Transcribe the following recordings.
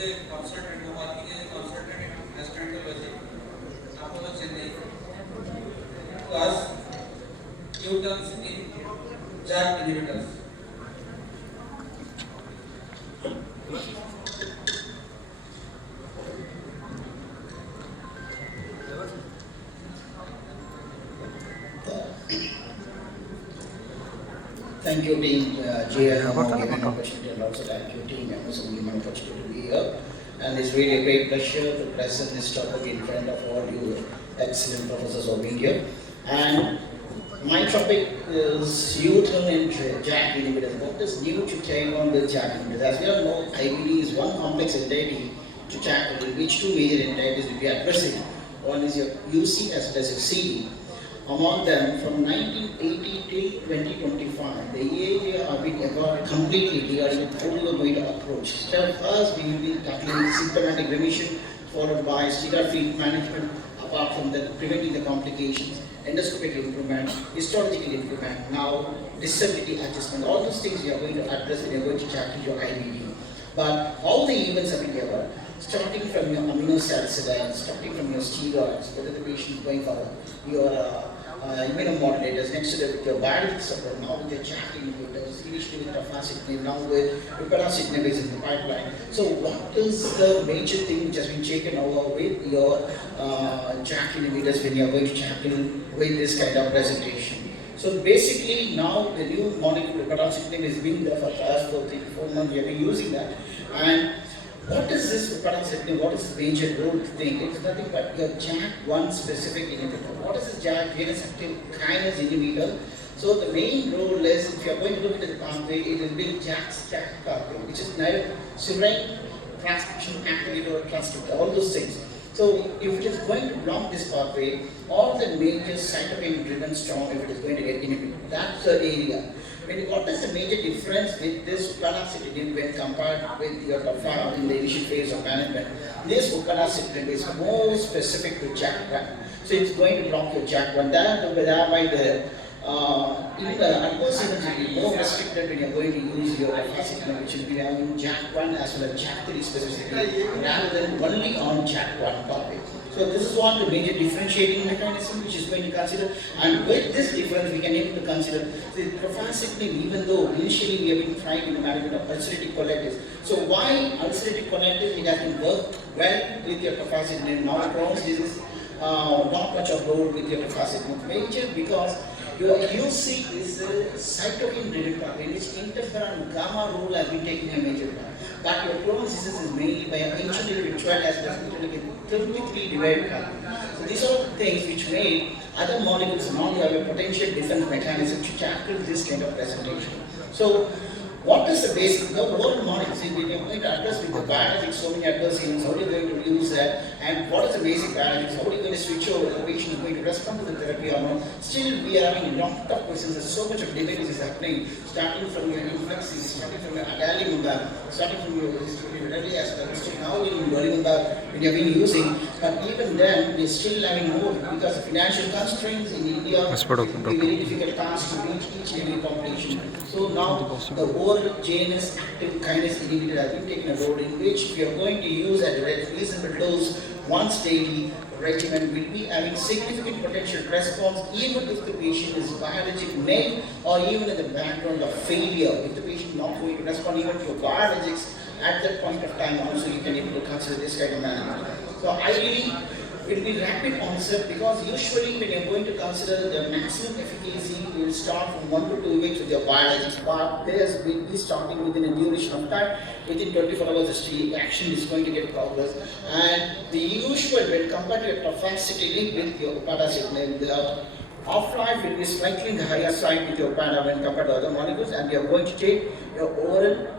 is a consultant, who working as a consultant in gastroenterology, Apollo Chennai. Plus, U-turns in JAK inhibitors. Thank you, team GI Hungama, for giving an opportunity, and also thank you, team members, for giving an opportunity to be here. And it's really a great pleasure to present this topic in front of all you excellent professors of India. And my topic is U-turn in JAK inhibitors. What is new to take on with JAK inhibitors? As we all know, IBD is one complex entity to tackle, in which two major entities will be addressing. One is your UC as well as your CD. Among them, from 1980 till 2025, the EAA have been evolved completely regarding a total approach. Instead of us, we will be tackling symptomatic remission, followed by steroid-free management, apart from the preventing the complications, endoscopic improvement, histological improvement, now disability adjustment. All those things we are going to address when we are going to tackle your IBD. But all the events have been covered, starting from your aminosalicylates, starting from your steroids, whether the patient is going for your immunomodulators, next to that with your biologic support, now with your JAK inhibitors, initially with tafasitamab, now with upadacitinib is in the pipeline. So what is the major thing which has been taken over with your JAK inhibitors when you are going to tackle with this kind of presentation? So basically now the new molecule upadacitinib is being there for us for 3 to 4 months. We have been using that. And what is this upadacitinib? What is the major role thing? It's nothing but your JAK1 specific inhibitor. What is this JAK active kinase inhibitor? So the main role is, if you are going to look at the pathway, it will be JAK-STAT pathway, which is neither serine transcription activator or transcriptor, all those things. So if it is going to block this pathway, all the major cytokine driven storm, if it is going to get inhibited, that's the area. What is the major difference with this upadacitinib when compared with your tafasitamab in the initial phase of management? This upadacitinib is more specific to JAK1. So it's going to block your JAK1. Thereby even the adverse events will be more restricted when you're going to use your tafasitamab, which will be having JAK1 as well as JAK3 specifically, rather than only on JAK1 topic. So this is one the major differentiating mechanism which is going to consider, and with this difference we can able to consider the tafasitamab, even though initially we have been trying in the management of ulcerative colitis. So why ulcerative colitis? It has been worked well with your tafasitamab. Now Crohn's disease, not much of role with your tafasitamab. Major because your UC is a cytokine driven pathway in which interferon gamma role has been taking a major part. But your Crohn's disease is mainly by an ancient 12 as well as 33 divided pathway. So these are the things which made other molecules not have a potential defense mechanism to tackle this kind of presentation. So what is the basic? The whole molecules, we are going to address with the biologics, so many adverse events, how are you going to use that, and what is the basic biologics, how are you going to switch over, the patient is going to respond to the therapy or not. Still, we are having a lot of questions, there's so much of debate is happening, starting from your influxing, starting from your adalimumab, starting from your early aspects, now in golimumab, when you have been using, but even then, we are still having more, because of financial constraints in India, it will be very difficult task to reach each and every population. So now, the whole JNS active kinase inhibitor has been taken a role in which we are going to use at a reasonable dose once daily regimen will be having significant potential response even if the patient is biologic naive or even in the background of failure. If the patient is not going to respond even to biologics at that point of time, also you can able to consider this kind of management. So ideally, it will be rapid onset because usually when you are going to consider the maximum efficacy, you will start from 1 to 2 weeks with your biologics, but theirs will be starting within a duration of time. Within 24 hours, the action is going to get progress. And the usual, when compared to your tafasitamab with your upadacitinib, the off-life will be slightly on the higher side with your upadacitinib when compared to other molecules, and you are going to take your oral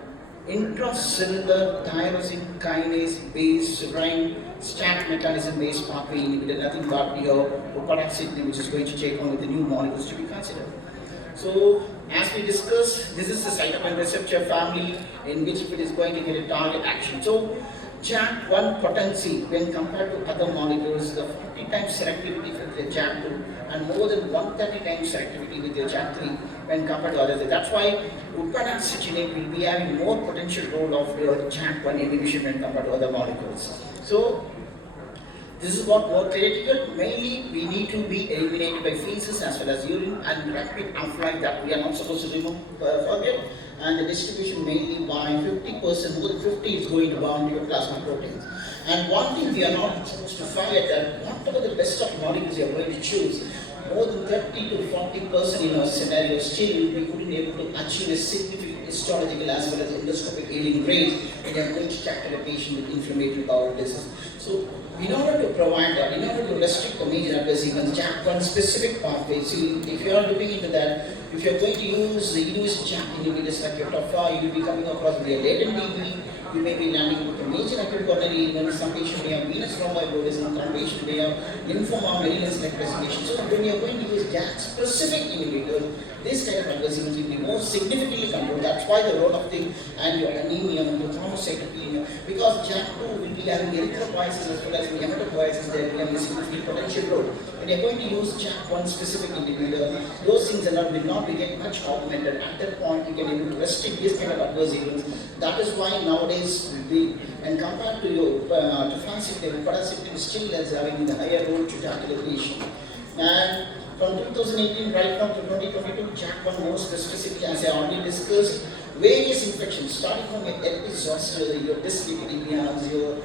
intracellular tyrosine kinase based serine STAT mechanism based pathway inhibitor, nothing but your upadacitinib, which is going to take on with the new molecules to be considered. So as we discussed, this is the cytokine receptor family in which it is going to get a target action. So JAK1 potency when compared to other molecules, the 50 times selectivity with the JAK2 and more than 130 times selectivity with the JAK3 when compared to others. That's why upadacitinib will be having more potential role of JAK1 inhibition when compared to other molecules. So this is what more theoretical. Mainly, we need to be eliminated by feces as well as urine and rapid half-life that we are not supposed to remove, forget. And the distribution mainly by 50%, more than 50 is going to bound your plasma proteins. And one thing we are not supposed to forget that whatever the best of molecules you are going to choose, more than 30 to 40% in our scenario, still we couldn't able to achieve a significant histological as well as endoscopic healing rate when you are going to tackle a patient with inflammatory bowel disease. So, in order to provide that, in order to restrict the major adverse events, JAK1 specific pathway. See, if you are looking into that, if you are going to use the JAK inhibitors like your TOFA, you will be coming across with a latent TB, you may be landing with a major acute coronary event, some patient may have venous thromboembolism, some patient may have lymphoma, malignancy like presentation. So when you are going to use JAK specific inhibitors, this kind of adverse events will be more significantly controlled. That's why the role of the and your anemia, the thrombocytopenia, because JAK2 will be having erythropoiesis as well as hematopoiesis, there will be having a significant potential role. When you are going to use JAK1 specific inhibitor, those things will not be getting much augmented. At that point, you can able to restrict this kind of adverse events. That is why nowadays, and compared to your tafasitinib, upadacitinib still is having the higher role to tackle the patient. And from 2018 right now to 2022, JAK1 more specifically, as I already discussed, various infections, starting from your herpes zoster, your dyslipidemias, your,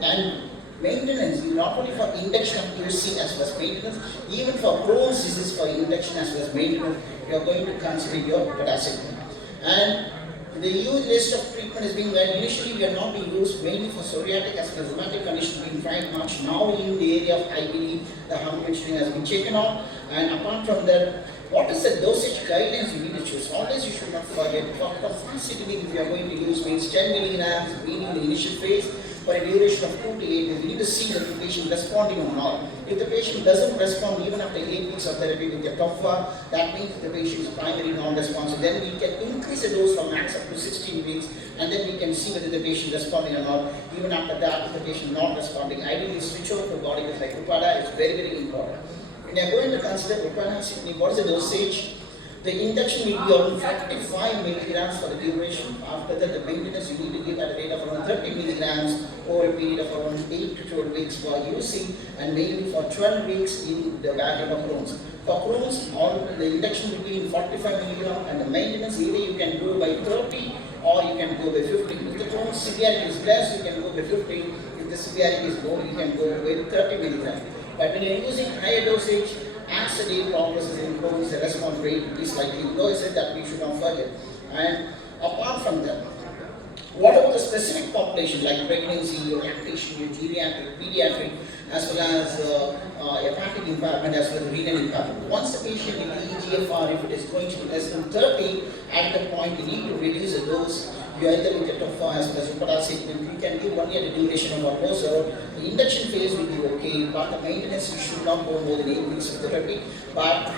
and maintenance, not only for induction of QC as well as maintenance, even for Crohn's disease for induction as well as maintenance, you are going to consider your upadacitinib. And the huge list of treatment is being where initially we are not being used mainly for psoriatic as well as rheumatic conditions being tried much. Now in the area of IBD, the harm mentioning has been taken out. And apart from that, what is the dosage guidelines you need to choose? Always you should not forget, for tafasitinib, if you are going to use means 10 milligrams being in the initial phase for a duration of 2 to 8 days. We need to see that the patient responding or not. If the patient doesn't respond even after 8 weeks of therapy with the TOFA, that means the patient is primary non-responsive. Then we can increase the dose from max up to 16 weeks, and then we can see whether the patient is responding or not. Even after that, if the patient not responding, ideally switch over to body like Upada is very, very important. When you are going to consider upadacitinib, what is the dosage? The induction will be around 45 milligrams for the duration. After that, the maintenance you need to give at a rate of around 30 milligrams over a period of around 8 to 12 weeks for using, and mainly for 12 weeks in the variant of Crohn's. For Crohn's, all the induction will be in 45 milligrams, and the maintenance either you can go by 30 or you can go by 50. If the Crohn's severity is less, you can go by 50. If the severity is more, you can go by 30 milligrams. But when you are using higher dosage, as the day progresses in Crohn's, the response rate is likely. Because I said that we should not forget. And apart from that, what about the specific population like pregnancy, or lactation, your geriatric, pediatric, as well as hepatic impairment, as well as renal impairment? Once the patient in EGFR, if it is going to be less than 30, at that point you need to reduce the dose. You either with the TOFA as well as upadacitinib, you can give only at the duration of almost the induction phase will be okay, but the maintenance you should not go more than 8 weeks of therapy. But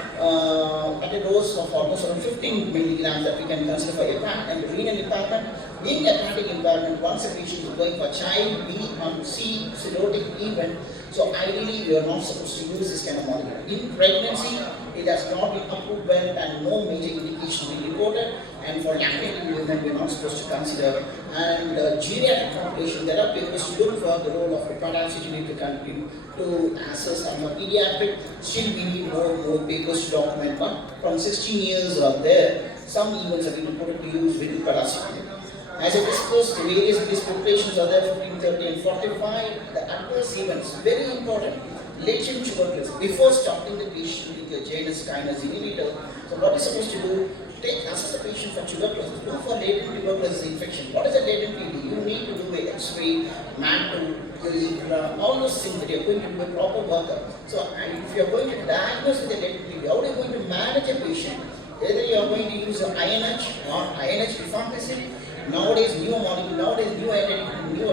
at a dose of almost around 15 milligrams that we can consider for hepatic and renal impairment. In hepatic impairment, once a patient is going for child B on C cirrhotic event, so ideally we are not supposed to use this kind of molecule. In pregnancy, it has not been approved well and no major indication will be reported. And for lactating women, we are not supposed to consider. And geriatric population, there are papers to look for the role of upadacitinib to continue to assess. And for pediatric, still we need more papers to document. But from 16 years or there, some events have been reported to use with upadacitinib. As I discussed, the various disease populations are there, 15, 30, and 45. The adverse events, very important. Latent tuberculosis. Before starting the patient with your Janus kinase inhibitor, so what is supposed to do? Assess the patient for tuberculosis. Look for latent tuberculosis infection. What is a latent TB? You need to do an X-ray, mantle, all those things that you are going to do a proper workup. So, and if you are going to diagnose with a latent TB, how are you going to manage a patient? Either you are going to use an INH or INH rifampicin. Nowadays, new molecule, nowadays, new identity, new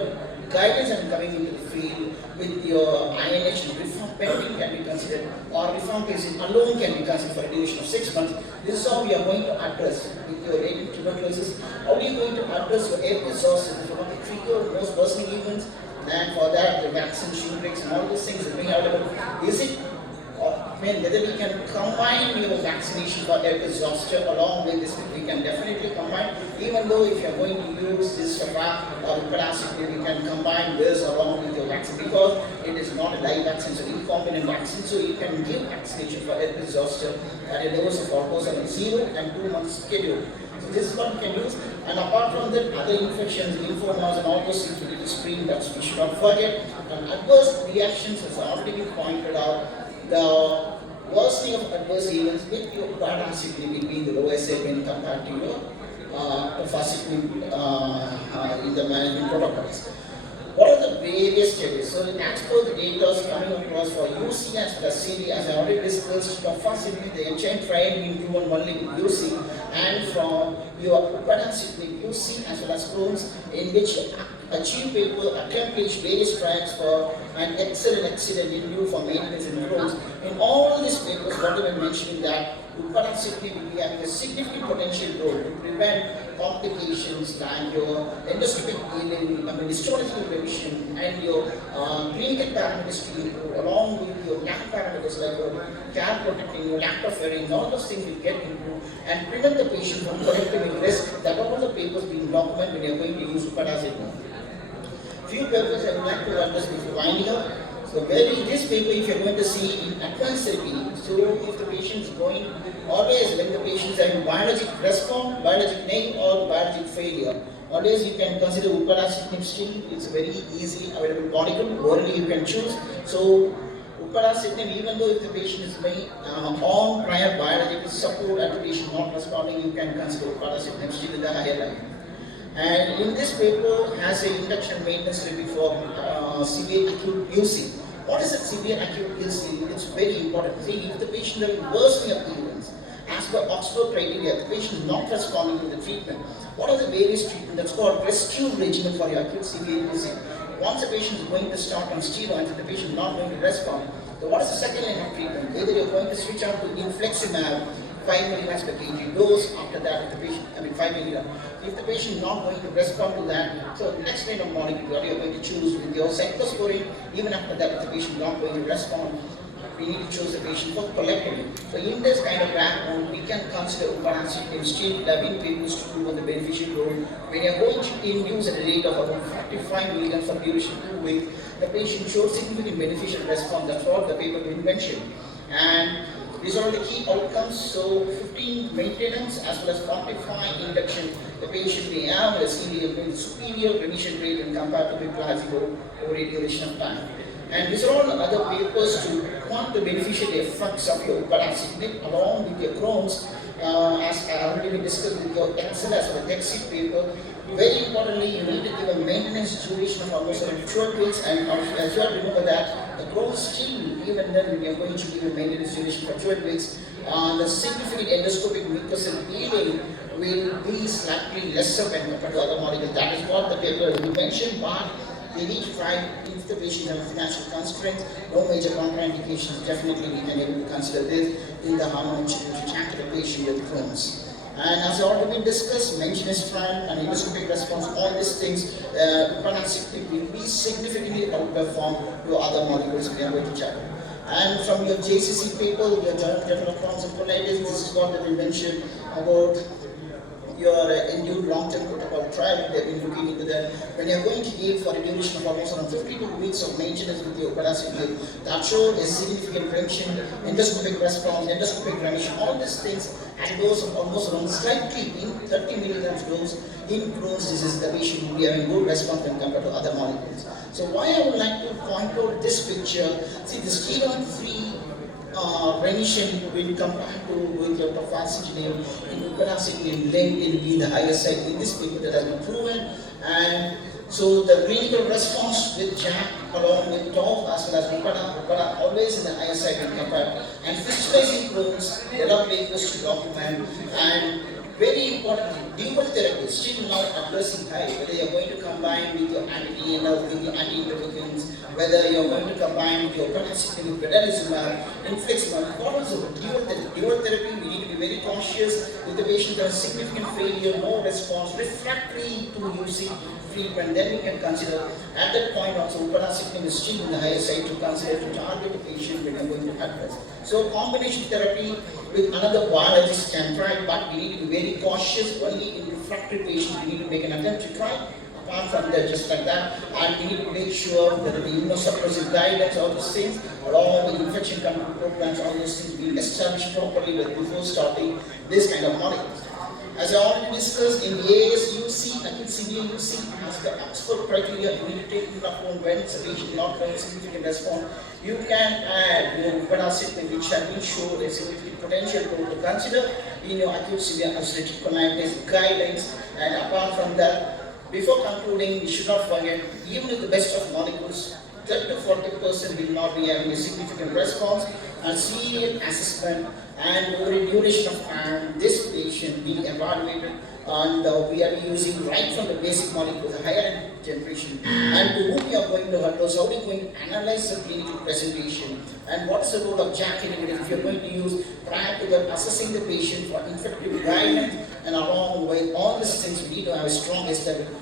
guidance and coming into the field with your INH reform can be considered, or reform cases alone can be considered for a duration of 6 months. This is how we are going to address with your latent tuberculosis. How are you going to address your herpes zoster? This is one of the trigger most worsening events, and for that the vaccine, shingrix and all those things are being available. Is it whether we can combine your vaccination for herpes zoster along with this, we can definitely combine. Even though if you are going to use this or parasitic, we can combine this along with your vaccine, because it is not a live vaccine, it's a recombinant vaccine. So you can give vaccination for herpes zoster at a dose of almost 0 and 2 months schedule. So this is what we can use. And apart from that, other infections, lymphomas and all those things we need to screen, that we should not forget. And adverse reactions has already been pointed out. The worsening of adverse events with your parasitic will be the lowest when compared to your tofacitinib in the management protocols. What are the various studies? So as per the data coming across for UC as well as CD, as I already discussed, tofacitinib, the ancient trial being proven only with UC, and from your parasitic UC as well as Crohn's, in which achieved paper accomplished various trials for an excellent in for maintenance in Crohn's. In all these papers, what I mentioned that parasitic will be having a significant potential role to prevent complications like your endoscopic healing, histological revision, and your clinical parameters to improve, along with your lab parameters like your care protecting, your lactoferrin, all those things will get improved and prevent the patient from collecting risk. That are all the papers being documented when you are going to use parasitic. Few papers I would like to address before winding up. So this paper, if you are going to see in advanced therapy, so if the patient is going, always when the patient is having biologic response, biologic name or biologic failure, always you can consider upadacitinib still. It's very easy available molecule, orally you can choose. So upadacitinib, even though if the patient is very on prior biological support and the patient not responding, you can consider upadacitinib still in the higher line. And in this paper has an induction maintenance therapy for severe acute UC. What is a severe acute UC? It's very important. See, if the patient is worsening of events, as per Oxford criteria, the patient is not responding to the treatment. What are the various treatments? That's called rescue regimen for your acute severe UC. Once the patient is going to start on steroids and the patient is not going to respond, so what is the second line of treatment? Either you're going to switch on to infliximab, 5 milligrams per kg dose. After that, if the patient, 5 milligrams. If the patient is not going to respond to that, so next line of molecule, what you are going to choose with your cyclosporine. Even after that, if the patient is not going to respond, we need to choose the patient for colectomy. So in this kind of background, we can consider upadacitinib still having been used to prove on the beneficial role. When you are going to induce at a rate of about 45 milligrams for duration 2 weeks, the patient shows significant beneficial response. That's what the paper mentioned. And these are the key outcomes. So 15 maintenance as well as 45 induction. The patient may have a superior remission rate when compared to the placebo over a duration of time. And these are all the other papers to quantify the beneficial effects of your upadacitinib along with your Crohn's, as I already discussed with your Excel as well as Exit paper. Very importantly, you need to give a maintenance duration of almost around 12 weeks, and as you remember that the Crohn's still, even then when you are going to give a maintenance duration for 12 weeks, the significant endoscopic mucosal healing will be slightly lesser when compared to other molecules. That is what the paper will mention, but we need to try, if the patient has financial constraints, no major contraindications, definitely we can able to consider this in the hormone to tackle the patient with Crohn's. And as already been discussed, maintenance trial and endoscopic response, all these things, upadacitinib will be significantly outperform your other molecules we are going to tackle. And from your JCC paper, your journal of Crohn's and colitis, this is what they mentioned about your induced long-term protocol trial. They've been looking into that. When you're going to give for a duration of almost around 52 weeks of maintenance with your upadacitinib, that showed a significant remission, endoscopic response, endoscopic remission, all these things at a dose of almost around slightly in 30 milligrams dose in Crohn's disease. The patient will be having good response when compared to other molecules. So why I would like to point out this picture, see the steroid-free remission will compared to with your tofacitinib in upadacitinib length will be the highest side in this paper that has been proven. And so the clinical response with JAK along with TOF as well as upada always in the higher side when compared. And fistulizing Crohn's, there are papers to document, and Very important, dual therapy is still now addressing high, whether you're going to combine with your anti-TNF, with your anti-interleukins, whether you're going to combine with your paracetamol, vedolizumab, infliximab. What is the dual therapy? Dual therapy, we need to be very cautious if the patient has significant failure, no response, refractory to using treatment, then we can consider. At that point also, upadacitinib is still in the higher side to consider to target the patient when you're going to address. So combination therapy with another biologist can try, but we need to be very cautious. Only in refractory patients we need to make an attempt to try. Apart from that, just like that, and we need to make sure that the immunosuppressive guidance, all those things, along with infection control programs, all those things be established properly before starting this kind of molecules. As I already discussed, in the ASUC, acute severe UC, as the Oxford criteria, you need to take into account when it's a patient not having significant response. You can add upadacitinib, which has been shown a significant potential to consider in your acute severe ulcerative colitis guidelines. And apart from that, before concluding, we should not forget, even with the best of molecules, 30 to 40% will not be having a significant response, and serial assessment and over a duration of time, this patient will be evaluated, and we are using right from the basic molecule, the higher generation, and to whom we are going to address, how we are going to analyze the clinical presentation, and what is the role of JAK inhibitors if you are going to use prior to that, assessing the patient for infective guidance, and along with all these things, we need to have a strong establishment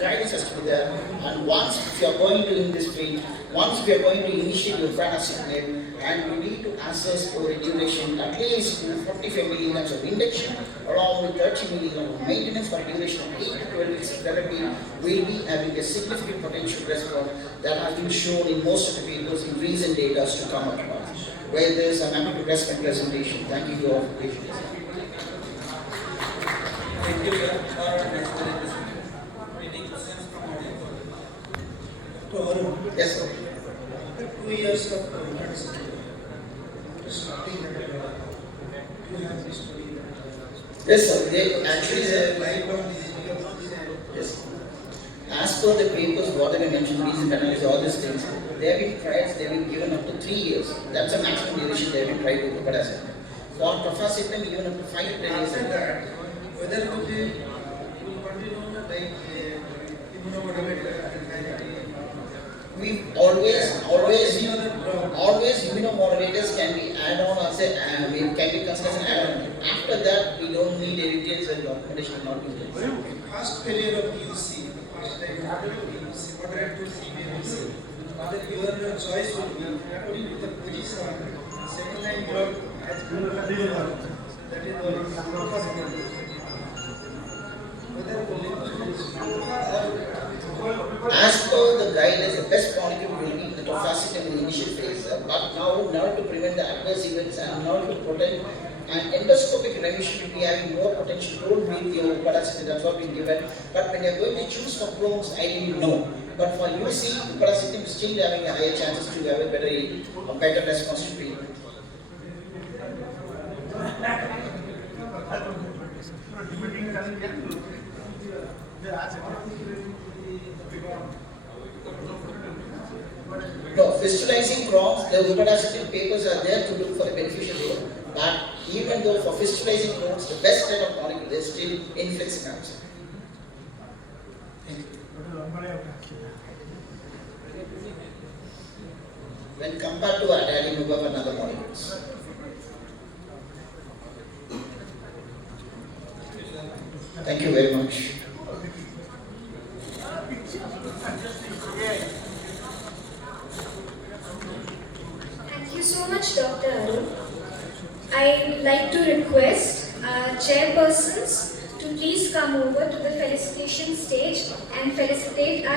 guidance has to be there. And once if you are going to in this field, once we are going to initiate your paracetamol, and we need to assess for a duration at least 45 milligrams of induction along with 30 milligrams of maintenance for a duration of 8 to 12 weeks of therapy, will be having a significant potential response that has been shown in most of the papers in recent data to come across. Where there is, I'm happy to rest my presentation. Thank you all for patience. Thank you, sir, for our next presentation. Any questions from audience? Yes, sir. 2 years of starting you have this study. Yes, sir. They actually Is a lifelong disease. yes. As per the papers, what I mentioned, recent analysis, all these things, they have been tried, they have been given up to 3 years. That's the maximum duration they have been tried to upadacitinib. For tofacitinib, given up to 5 to 10 years. After that, whether it will continue like immunomodulator and We always immunomodulators can be add on as a, can be considered as an add-on. After that, we don't need a details and documentation not needed. past failure of UC, past time UC, moderate to severe UC, whether your choice would be according to the position, second line drug has been that is As per the guidelines, the best molecule will be the tofacitinib in the initial phase. But now, in order to prevent the adverse events and in order to protect and endoscopic remission will be having more potential role with your upadacitinib, that's what we given. But when you are going to choose for Crohn's, I didn't know. But for UC, upadacitinib is still having a higher chances to have a better response to treatment. No, fistulizing Crohn's, the upadacitinib papers are there to look for a beneficial role. But even though for fistulizing Crohn's, the best type of molecule is still infliximab. When compared to adalimumab and other molecules. Thank you very much. Thank you so much, Dr. Arun. I would like to request our chairpersons to please come over to the felicitation stage and felicitate our